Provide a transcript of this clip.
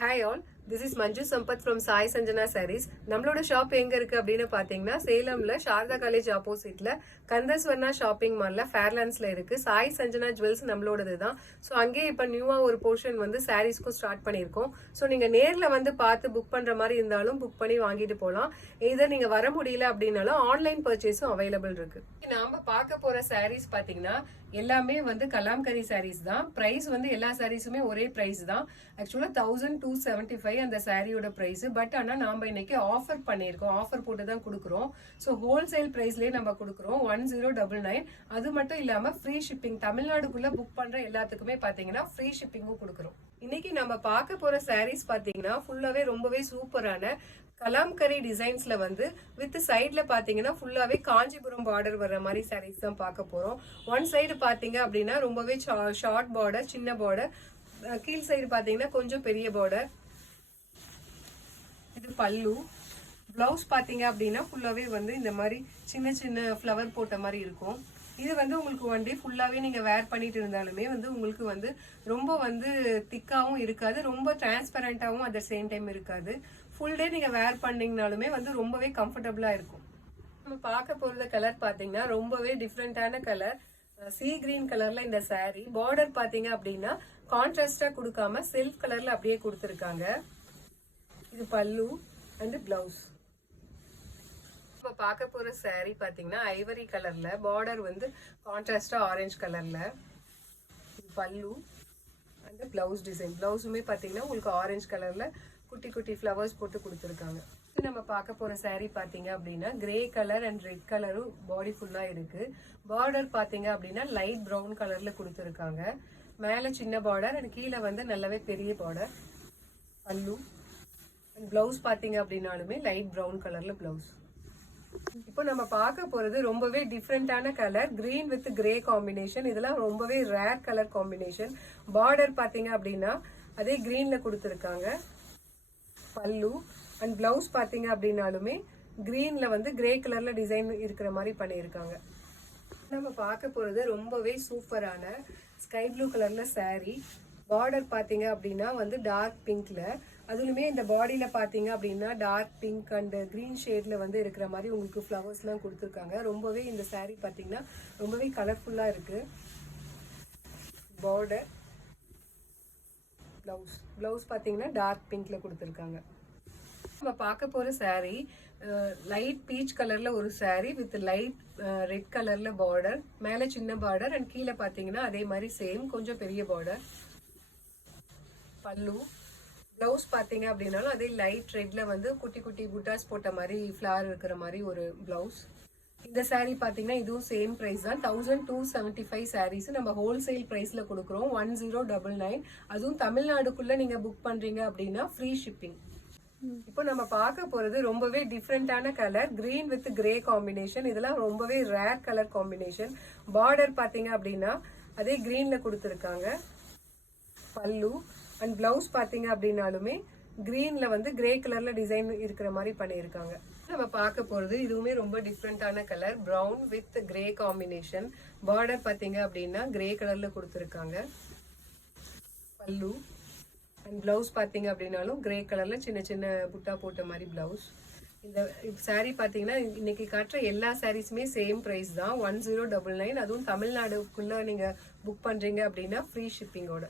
Hi all, this is Manju Sampath from Sai Sanjana Sarees. நம்மளோட shop எங்க இருக்கு அப்படின்னு பாத்தீங்கன்னா சேலம்ல சாரதா காலேஜ் ஆப்போசிட்ல கந்தஸ்வர்ணா ஷாப்பிங் மால்ல ஃபேர்லாண்ட்ஸ்ல இருக்கு. சாய் சஞ்சனா ஜுவல்ஸ் நம்மளோடது தான். ஸோ அங்கே இப்போ நியூவா ஒரு போர்ஷன் வந்து சாரீஸ்க்கும் ஸ்டார்ட் பண்ணியிருக்கோம். ஸோ நீங்க நேர்ல வந்து பார்த்து புக் பண்ற மாதிரி இருந்தாலும் புக் பண்ணி வாங்கிட்டு போகலாம். இதை நீங்க வர முடியல அப்படின்னாலும் ஆன்லைன் பர்ச்சேஸும் அவைலபிள் இருக்கு. நாம பார்க்க போற சாரீஸ் பாத்தீங்கன்னா எல்லாமே வந்து கலாம்கரி சாரீஸ் தான். பிரைஸ் வந்து எல்லா சாரீஸுமே ஒரே பிரைஸ் தான். ஆக்சுவலா 1275 அந்த சாரியோட பிரைஸ். பட் ஆனா நாம இன்னைக்கு ஆஃபர் பண்ணிருக்கோம். ஆஃபர் போட்டு தான் கொடுக்குறோம். ஸோ ஹோல்சேல் பிரைஸ்லயே நம்ம கொடுக்குறோம் 1099. அது மட்டும் இல்லாம ஃப்ரீ ஷிப்பிங். தமிழ்நாடுக்குள்ள புக் பண்ற எல்லாத்துக்குமே பாத்தீங்கன்னா ஃப்ரீ ஷிப்பிங்கும் கொடுக்குறோம். இன்னைக்கு நம்ம பார்க்க போற சாரீஸ் பாத்தீங்கன்னா ஃபுல்லாவே ரொம்பவே சூப்பரான கலாம்கரி டிசைன்ஸ்ல வந்து வித் சைட்ல பாத்தீங்கன்னா ஃபுல்லாவே காஞ்சிபுரம் பார்டர் வர்ற மாதிரி சாரீஸ் தான் பார்க்க போறோம். ஒன் சைடு பாத்தீங்க அப்படின்னா ரொம்பவே ஷார்ட் பார்டர், சின்ன பார்டர். கீழ் சைடு பாத்தீங்கன்னா கொஞ்சம் பெரிய பார்டர். இது பல்லு. பிளவுஸ் பாத்தீங்க அப்படின்னா ஃபுல்லாவே வந்து இந்த மாதிரி சின்ன சின்ன ஃப்ளவர் போட்ட மாதிரி இருக்கும். இது வந்து உங்களுக்கு ஒன் டே ஃபுல்லாவே நீங்க வேர் பண்ணிட்டு இருந்தாலுமே வந்து உங்களுக்கு வந்து ரொம்ப வந்து திக்காவும் இருக்காது, ரொம்ப டிரான்ஸ்பரண்டாவும் அட் த சேம் டைம் இருக்காது. ஃபுல் டே நீங்க வேர் பண்ணீங்கனாலுமே வந்து ரொம்பவே கம்ஃபர்டபுளா இருக்கும். நம்ம பார்க்க போறது கலர் பாத்தீங்கன்னா ரொம்பவே டிஃப்ரெண்டான கலர். சீ கிரீன் கலர்ல இந்த சாரீ. பார்டர் பாத்தீங்க அப்படின்னா கான்ட்ராஸ்டா கொடுக்காம செல்ஃப் கலர்ல அப்படியே கொடுத்துருக்காங்க. இது பல்லு அண்ட் பிளவுஸ். இப்போ பார்க்க போற சாரீ பாத்தீங்கன்னா ஐவரி கலர்ல, பார்டர் வந்து கான்ட்ராஸ்டா ஆரஞ்சு கலர்ல. இது பல்லு அண்ட் பிளவுஸ் டிசைன். பிளவுஸுமே பாத்தீங்கன்னா உங்களுக்கு ஆரஞ்சு கலர்ல குட்டி குட்டி ஃப்ளவர்ஸ் போட்டு கொடுத்துருக்காங்க. நம்ம பார்க்க போற சாரீ பாத்தீங்க அப்படின்னா கிரே கலர் அண்ட் ரெட் கலரும் பாடி ஃபுல்லா இருக்கு. பார்டர் பாத்தீங்க அப்படின்னா லைட் ப்ரௌன் கலர்ல கொடுத்துருக்காங்க. மேல சின்ன பார்டர் அண்ட் கீழே வந்து நல்லாவே பெரிய பார்டர். பல்லு அண்ட் பிளவுஸ் பாத்தீங்க அப்படின்னாலுமே லைட் ப்ரௌன் கலர்ல பிளவுஸ். இப்போ நம்ம பார்க்க போறது ரொம்பவே டிஃப்ரெண்டான colour, green with grey combination. இதெல்லாம் ரொம்பவே ரேர் கலர் காம்பினேஷன். பார்டர் பாத்தீங்க அப்படின்னா அதே கிரீன்ல கொடுத்துருக்காங்க. பல்லு அண்ட் பிளவுஸ் பாத்தீங்க அப்படின்னாலுமே கிரீன்ல வந்து கிரே கலர்ல டிசைன் இருக்கிற மாதிரி பண்ணியிருக்காங்க. நம்ம பார்க்க போறது ரொம்பவே சூப்பரான ஸ்கை ப்ளூ கலர்ல சாரீ. பார்டர் பாத்தீங்க அப்படின்னா வந்து டார்க் பிங்க்ல, அதுலுமே இந்த பாடியில பாத்தீங்க அப்படின்னா டார்க் பிங்க் அண்ட் கிரீன் ஷேட்ல வந்து இருக்கிற மாதிரி உங்களுக்கு ஃப்ளவர்ஸ் எல்லாம் கொடுத்துருக்காங்க. ரொம்பவே இந்த சாரீ பாத்தீங்கன்னா ரொம்பவே கலர்ஃபுல்லா இருக்கு. பார்டர், பிளவுஸ் பாத்தீங்கன்னா டார்க் பிங்க்ல கொடுத்துருக்காங்க. நம்ம பார்க்க போற சாரீ லைட் பீச் கலர்ல ஒரு சாரீ வித் லைட் ரெட் கலர்ல பார்டர். மேல சின்ன பார்டர் அண்ட் கீழே பாத்தீங்கன்னா அதே மாதிரி சேம் கொஞ்சம் பெரிய பார்டர். பல்லு. பிளவுஸ் பாத்தீங்க அப்படின்னாலும் அதே லைட் ரெட்ல வந்து குட்டி குட்டி புட்டாஸ் போட்ட மாதிரி ஃபிளவர் இருக்கிற மாதிரி ஒரு பிளவுஸ். இந்த சாரீ பாத்தீங்கன்னா இதுவும் சேம் பிரைஸ் தான். 1275 சாரீஸ் நம்ம ஹோல்சேல் பிரைஸ்ல கொடுக்குறோம் 1099. அதுவும் தமிழ்நாடுக்குள்ள நீங்க புக் பண்றீங்க அப்படின்னா ஃப்ரீ ஷிப்பிங். இப்போ நம்ம பார்க்க போறது ரொம்பவே டிஃப்ரெண்டான colour, green with grey combination. இதெல்லாம் ரொம்பவே ரேர் கலர் காம்பினேஷன். பார்டர் பாத்தீங்க அப்படின்னா அதே கிரீன்ல கொடுத்துருக்காங்க. பல்லு அண்ட் பிளவுஸ் பாத்தீங்க அப்படின்னாலுமே கிரீன்ல வந்து கிரே கலர்ல டிசைன் இருக்கிற மாதிரி பண்ணியிருக்காங்க. நம்ம பார்க்க போறது இதுவுமே ரொம்ப டிஃப்ரெண்டான colour, brown with grey combination. Border பாத்தீங்க அப்படின்னா கிரே கலர்ல கொடுத்துருக்காங்க. பல்லு அண்ட் பிளவுஸ் பாத்தீங்க அப்படின்னாலும் கிரே கலர்ல சின்ன சின்ன புட்டா போட்ட மாதிரி பிளவுஸ். இந்த சாரீ பாத்தீங்கன்னா இன்னைக்கு காட்டுற எல்லா சாரீஸுமே சேம் பிரைஸ் தான் 1099. அதுவும் தமிழ்நாடுக்குள்ள நீங்க புக் பண்றீங்க அப்படின்னா ஃப்ரீ ஷிப்பிங்கோட.